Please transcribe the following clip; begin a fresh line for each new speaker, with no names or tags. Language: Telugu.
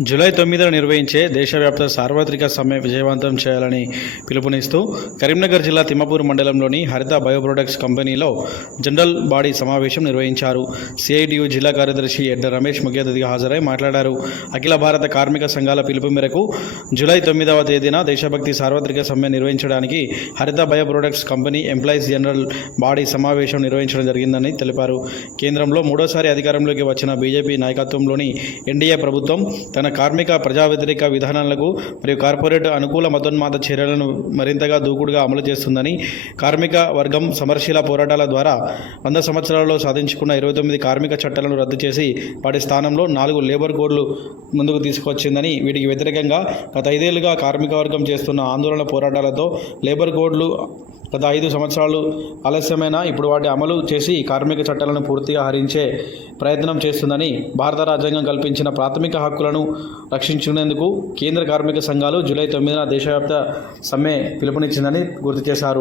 జూలై తొమ్మిదిన నిర్వహించే దేశవ్యాప్త సార్వత్రిక సమ్మె విజయవంతం చేయాలని పిలుపునిస్తూ కరీంనగర్ జిల్లా తిమ్మపూర్ మండలంలోని హరిత బయోప్రొడక్ట్స్ కంపెనీలో జనరల్ బాడీ సమావేశం నిర్వహించారు. సిఐటియు జిల్లా కార్యదర్శి ఎడ్డ రమేష్ ముఖ్య అతిథిగా హాజరై మాట్లాడారు. అఖిల భారత కార్మిక సంఘాల పిలుపు మేరకు జూలై తొమ్మిదవ తేదీన దేశభక్తి సార్వత్రిక సమ్మె నిర్వహించడానికి Haritha bioproducts company employees general body సమావేశం నిర్వహించడం జరిగిందని తెలిపారు. కేంద్రంలో మూడోసారి అధికారంలోకి వచ్చిన బీజేపీ నాయకత్వంలోని ఎన్డీఏ ప్రభుత్వం తన కార్మిక ప్రజా వ్యతిరేక విధానాలకు మరియు కార్పొరేట్ అనుకూల మతోన్మాద చర్యలను మరింతగా దూకుడుగా అమలు చేస్తుందని కార్మిక వర్గం సమరశీల పోరాటాల ద్వారా వంద సంవత్సరాలలో సాధించుకున్న ఇరవై తొమ్మిది కార్మిక చట్టాలను రద్దు చేసి వాటి స్థానంలో నాలుగు లేబర్ కోడ్లు ముందుకు తీసుకొచ్చిందని వీటికి వ్యతిరేకంగా గత ఐదేళ్ళుగా కార్మిక వర్గం చేస్తున్న ఆందోళన పోరాటాలతో లేబర్ కోడ్లు గత ఐదు సంవత్సరాలు ఆలస్యమైన ఇప్పుడు వాటి అమలు చేసి కార్మిక చట్టాలను పూర్తిగా హరించే ప్రయత్నం చేస్తుందని భారత రాజ్యాంగం కల్పించిన ప్రాథమిక హక్కులను రక్షించుకునేందుకు కేంద్ర కార్మిక సంఘాలు జూలై తొమ్మిదిన దేశవ్యాప్త సమ్మె పిలుపునిచ్చిందని గుర్తు చేశారు.